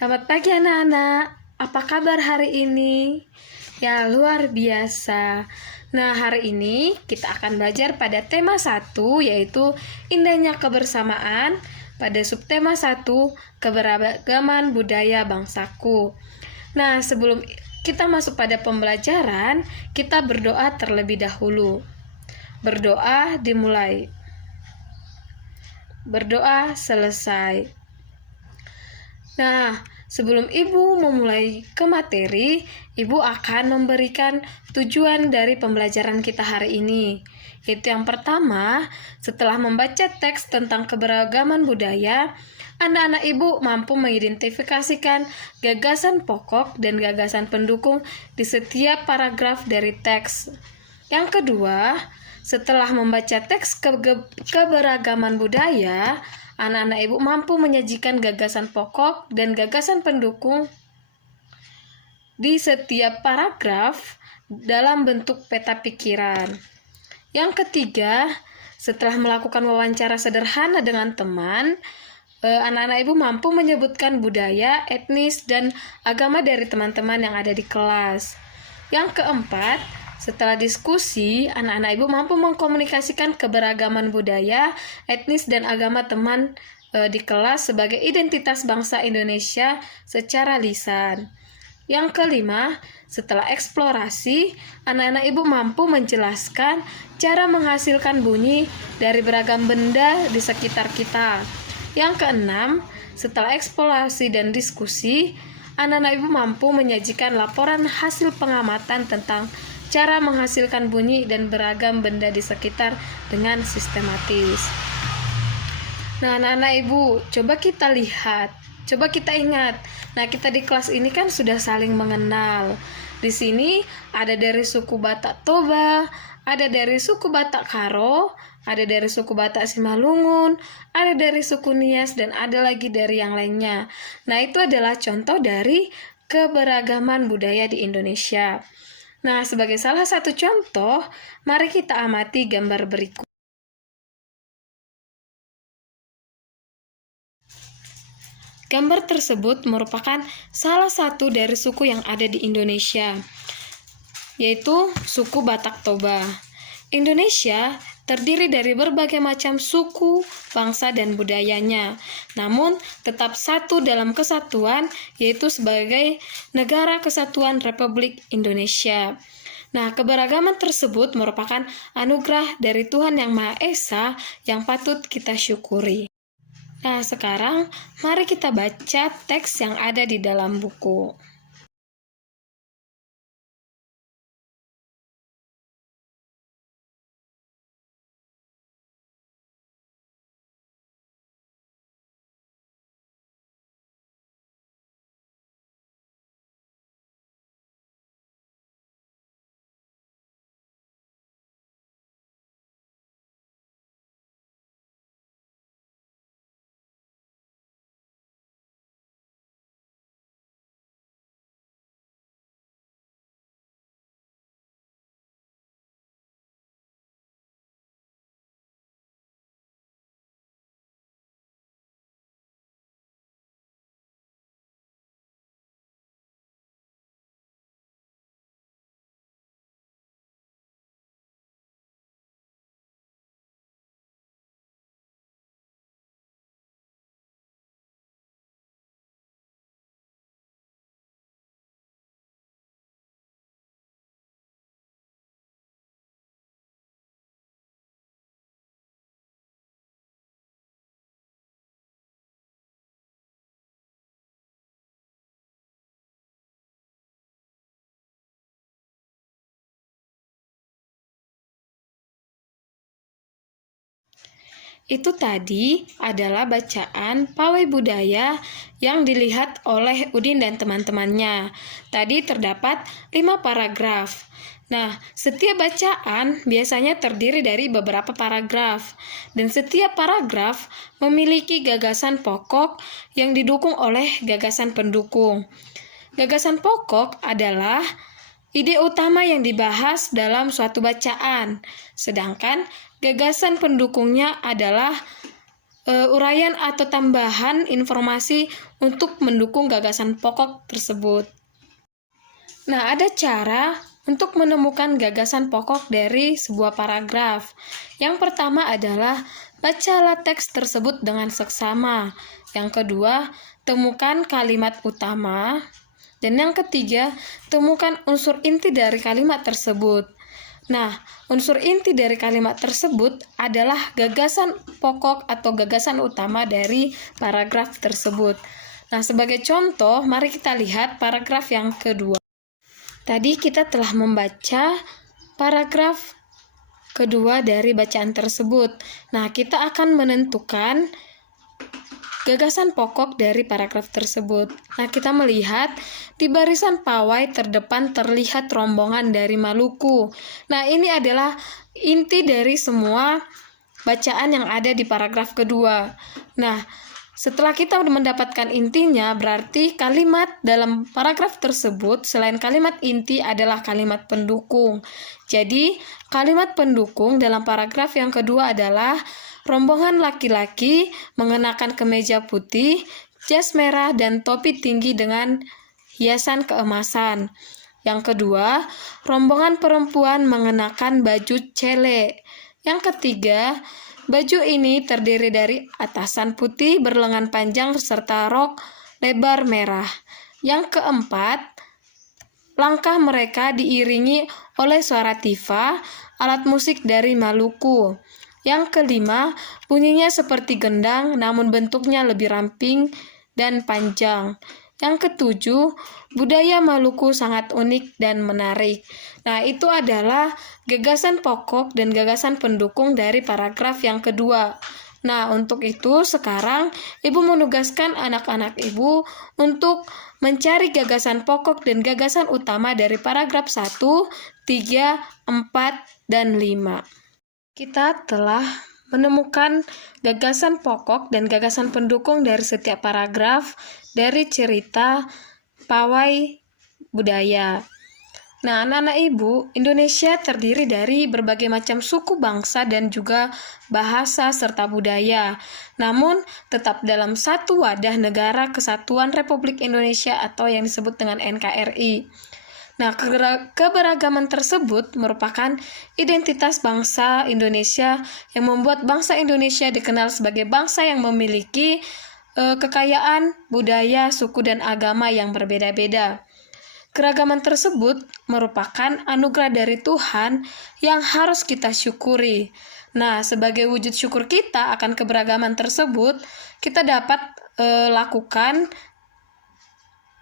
Selamat pagi anak-anak, apa kabar hari ini? Ya luar biasa. Nah hari ini kita akan belajar pada tema 1 yaitu indahnya kebersamaan pada subtema 1 keberagaman budaya bangsaku. Nah sebelum kita masuk pada pembelajaran, kita berdoa terlebih dahulu. Berdoa dimulai. Berdoa selesai. Nah, sebelum Ibu memulai ke materi, Ibu akan memberikan tujuan dari pembelajaran kita hari ini. Yaitu yang pertama, setelah membaca teks tentang keberagaman budaya, anak-anak Ibu mampu mengidentifikasikan gagasan pokok dan gagasan pendukung di setiap paragraf dari teks. Yang kedua, setelah membaca teks keberagaman budaya, anak-anak Ibu mampu menyajikan gagasan pokok dan gagasan pendukung di setiap paragraf dalam bentuk peta pikiran. Yang ketiga, setelah melakukan wawancara sederhana dengan teman, anak-anak Ibu mampu menyebutkan budaya, etnis, dan agama dari teman-teman yang ada di kelas. Yang keempat, setelah diskusi, anak-anak Ibu mampu mengkomunikasikan keberagaman budaya, etnis, dan agama teman di kelas sebagai identitas bangsa Indonesia secara lisan. Yang kelima, setelah eksplorasi, anak-anak Ibu mampu menjelaskan cara menghasilkan bunyi dari beragam benda di sekitar kita. Yang keenam, setelah eksplorasi dan diskusi, anak-anak Ibu mampu menyajikan laporan hasil pengamatan tentang cara menghasilkan bunyi dan beragam benda di sekitar dengan sistematis. Nah, anak-anak Ibu, coba kita lihat, coba kita ingat. Nah, kita di kelas ini kan sudah saling mengenal. Di sini ada dari suku Batak Toba, ada dari suku Batak Karo, ada dari suku Batak Simalungun, ada dari suku Nias, dan ada lagi dari yang lainnya. Nah, itu adalah contoh dari keberagaman budaya di Indonesia. Nah, sebagai salah satu contoh, mari kita amati gambar berikut. Gambar tersebut merupakan salah satu dari suku yang ada di Indonesia, yaitu suku Batak Toba. Indonesia terdiri dari berbagai macam suku, bangsa, dan budayanya, namun tetap satu dalam kesatuan, yaitu sebagai Negara Kesatuan Republik Indonesia. Nah, keberagaman tersebut merupakan anugerah dari Tuhan Yang Maha Esa yang patut kita syukuri. Nah, sekarang mari kita baca teks yang ada di dalam buku. Itu tadi adalah bacaan pawai budaya yang dilihat oleh Udin dan teman-temannya. Tadi terdapat 5 paragraf. Nah, setiap bacaan biasanya terdiri dari beberapa paragraf, dan setiap paragraf memiliki gagasan pokok yang didukung oleh gagasan pendukung. Gagasan pokok adalah ide utama yang dibahas dalam suatu bacaan, sedangkan gagasan pendukungnya adalah uraian atau tambahan informasi untuk mendukung gagasan pokok tersebut. Nah, ada cara untuk menemukan gagasan pokok dari sebuah paragraf. Yang pertama adalah bacalah teks tersebut dengan seksama. Yang kedua, temukan kalimat utama. Dan yang ketiga, temukan unsur inti dari kalimat tersebut. Nah, unsur inti dari kalimat tersebut adalah gagasan pokok atau gagasan utama dari paragraf tersebut. Nah, sebagai contoh, mari kita lihat paragraf yang kedua. Tadi kita telah membaca paragraf kedua dari bacaan tersebut. Nah, kita akan menentukan gagasan pokok dari paragraf tersebut. Nah, kita melihat di barisan pawai terdepan terlihat rombongan dari Maluku. Nah, ini adalah inti dari semua bacaan yang ada di paragraf kedua. Nah, setelah kita mendapatkan intinya, berarti kalimat dalam paragraf tersebut selain kalimat inti adalah kalimat pendukung. Jadi, kalimat pendukung dalam paragraf yang kedua adalah rombongan laki-laki mengenakan kemeja putih, jas merah, dan topi tinggi dengan hiasan keemasan. Yang kedua, rombongan perempuan mengenakan baju cele. Yang ketiga, baju ini terdiri dari atasan putih berlengan panjang serta rok lebar merah. Yang keempat, langkah mereka diiringi oleh suara tifa, alat musik dari Maluku. Yang kelima, bunyinya seperti gendang namun bentuknya lebih ramping dan panjang. Yang ketujuh, budaya Maluku sangat unik dan menarik. Nah, itu adalah gagasan pokok dan gagasan pendukung dari paragraf yang kedua. Nah, untuk itu sekarang Ibu menugaskan anak-anak Ibu untuk mencari gagasan pokok dan gagasan utama dari paragraf 1, 3, 4, dan 5. Kita telah menemukan gagasan pokok dan gagasan pendukung dari setiap paragraf dari cerita pawai budaya. Nah, anak-anak Ibu, Indonesia terdiri dari berbagai macam suku bangsa dan juga bahasa serta budaya. Namun, tetap dalam satu wadah negara kesatuan Republik Indonesia atau yang disebut dengan NKRI. Nah, keberagaman tersebut merupakan identitas bangsa Indonesia yang membuat bangsa Indonesia dikenal sebagai bangsa yang memiliki kekayaan, budaya, suku, dan agama yang berbeda-beda. Keragaman tersebut merupakan anugerah dari Tuhan yang harus kita syukuri. Nah, sebagai wujud syukur kita akan keberagaman tersebut, kita dapat lakukan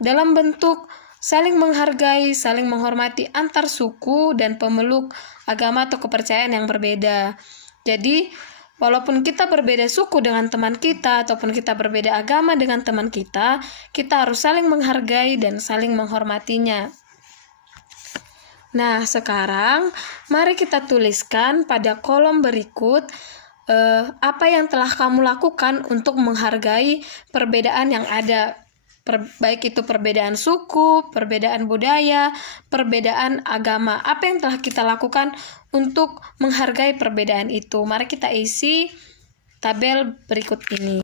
dalam bentuk saling menghargai, saling menghormati antar suku dan pemeluk agama atau kepercayaan yang berbeda. Jadi, walaupun kita berbeda suku dengan teman kita ataupun kita berbeda agama dengan teman kita harus saling menghargai dan saling menghormatinya. Nah, sekarang mari kita tuliskan pada kolom berikut apa yang telah kamu lakukan untuk menghargai perbedaan yang ada. Baik itu perbedaan suku, perbedaan budaya, perbedaan agama. Apa yang telah kita lakukan untuk menghargai perbedaan itu? Mari kita isi tabel berikut ini.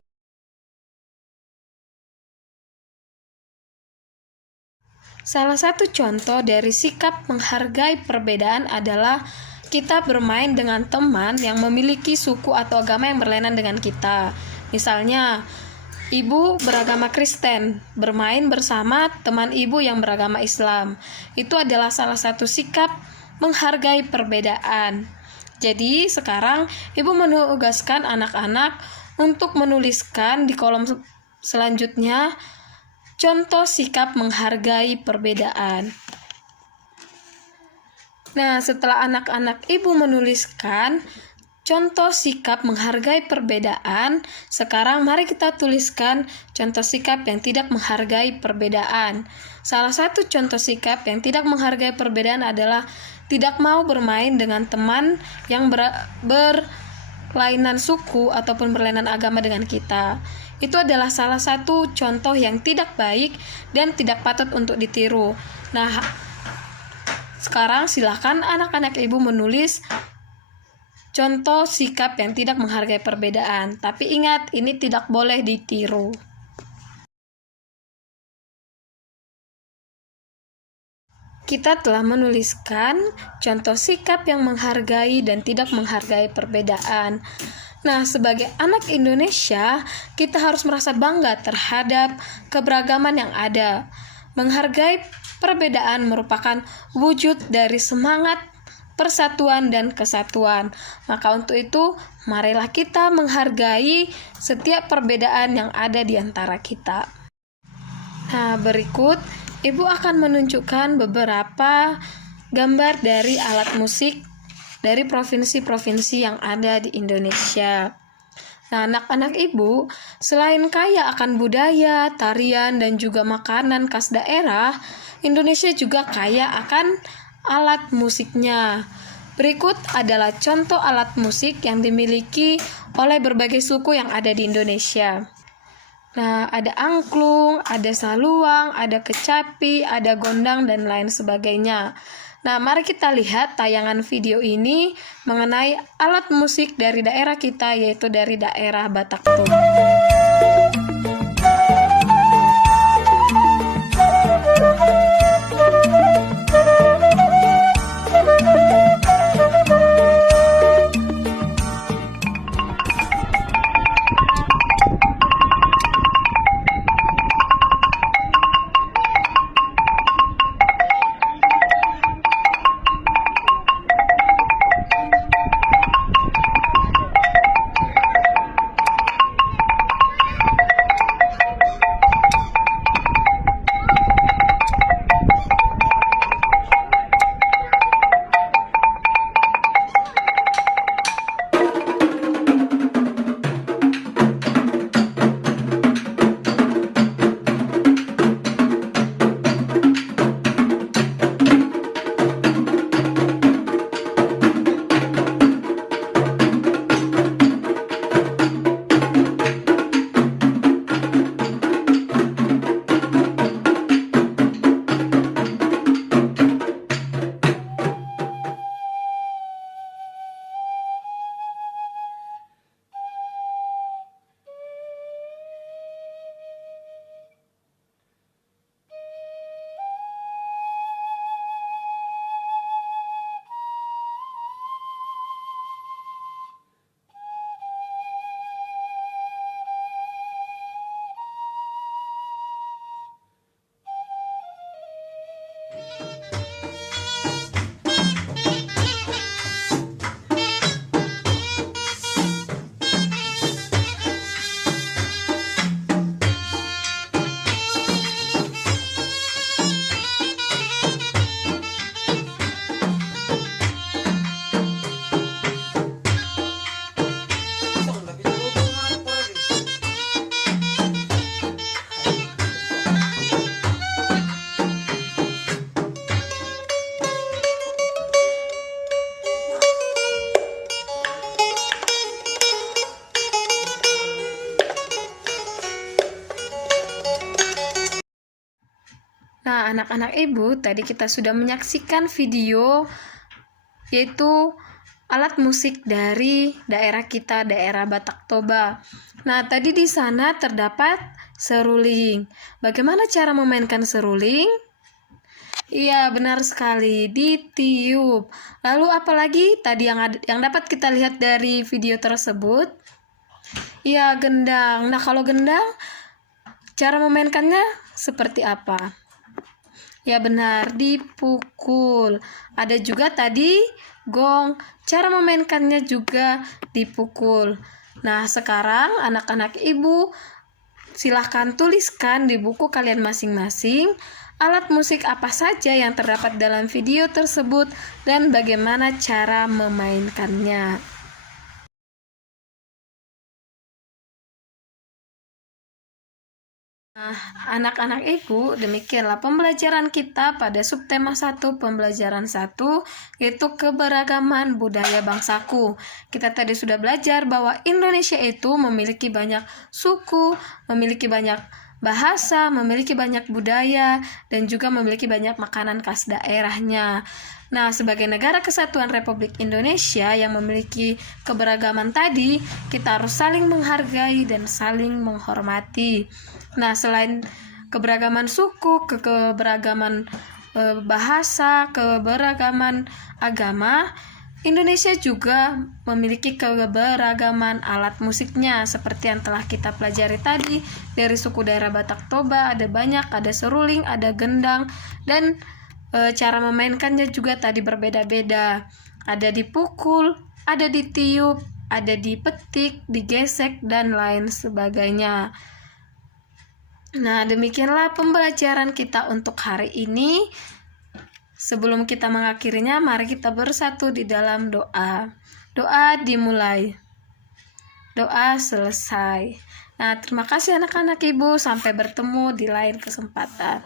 Salah satu contoh dari sikap menghargai perbedaan adalah kita bermain dengan teman yang memiliki suku atau agama yang berlainan dengan kita. Misalnya, Ibu beragama Kristen, bermain bersama teman ibu yang beragama Islam. Itu adalah salah satu sikap menghargai perbedaan. Jadi, sekarang Ibu menugaskan anak-anak untuk menuliskan di kolom selanjutnya contoh sikap menghargai perbedaan. Nah, setelah anak-anak Ibu menuliskan contoh sikap menghargai perbedaan, sekarang mari kita tuliskan contoh sikap yang tidak menghargai perbedaan. Salah satu contoh sikap yang tidak menghargai perbedaan adalah tidak mau bermain dengan teman yang berlainan suku ataupun berlainan agama dengan kita. Itu adalah salah satu contoh yang tidak baik dan tidak patut untuk ditiru. Nah, sekarang silakan anak-anak Ibu menulis contoh sikap yang tidak menghargai perbedaan. Tapi ingat, ini tidak boleh ditiru. Kita telah menuliskan contoh sikap yang menghargai dan tidak menghargai perbedaan. Nah, sebagai anak Indonesia, kita harus merasa bangga terhadap keberagaman yang ada. Menghargai perbedaan merupakan wujud dari semangat persatuan dan kesatuan. Maka untuk itu, marilah kita menghargai setiap perbedaan yang ada di antara kita. Nah, berikut Ibu akan menunjukkan beberapa gambar dari alat musik dari provinsi-provinsi yang ada di Indonesia. Nah, anak-anak Ibu, selain kaya akan budaya, tarian, dan juga makanan khas daerah, Indonesia juga kaya akan alat musiknya. Berikut adalah contoh alat musik yang dimiliki oleh berbagai suku yang ada di Indonesia. Nah, ada angklung, ada saluang, ada kecapi, ada gondang, dan lain sebagainya. Nah, mari kita lihat tayangan video ini mengenai alat musik dari daerah kita, yaitu dari daerah Batak Toba. Nah, anak-anak Ibu, tadi kita sudah menyaksikan video yaitu alat musik dari daerah kita, daerah Batak Toba. Nah, tadi di sana terdapat seruling. Bagaimana cara memainkan seruling? Iya, benar sekali, ditiup. Lalu apalagi tadi yang dapat kita lihat dari video tersebut? Iya, gendang. Nah, kalau gendang, cara memainkannya seperti apa? Ya benar, dipukul. Ada juga tadi gong, cara memainkannya juga dipukul. Nah, sekarang anak-anak Ibu silahkan tuliskan di buku kalian masing-masing alat musik apa saja yang terdapat dalam video tersebut dan bagaimana cara memainkannya. Nah, anak-anak Ibu, demikianlah pembelajaran kita pada subtema 1 pembelajaran 1, yaitu keberagaman budaya bangsaku. Kita tadi sudah belajar bahwa Indonesia itu memiliki banyak suku, memiliki banyak bahasa, memiliki banyak budaya, dan juga memiliki banyak makanan khas daerahnya. Nah, sebagai negara kesatuan Republik Indonesia yang memiliki keberagaman tadi, kita harus saling menghargai dan saling menghormati. Nah, selain keberagaman suku, keberagaman bahasa, keberagaman agama, Indonesia juga memiliki keberagaman alat musiknya seperti yang telah kita pelajari tadi. Dari suku daerah Batak Toba ada banyak, ada seruling, ada gendang, dan cara memainkannya juga tadi berbeda-beda. Ada dipukul, ada ditiup, ada dipetik, digesek, dan lain sebagainya. Nah, demikianlah pembelajaran kita untuk hari ini. Sebelum kita mengakhirinya, mari kita bersatu di dalam doa. Doa dimulai. Doa selesai. Nah, terima kasih anak-anak Ibu. Sampai bertemu di lain kesempatan.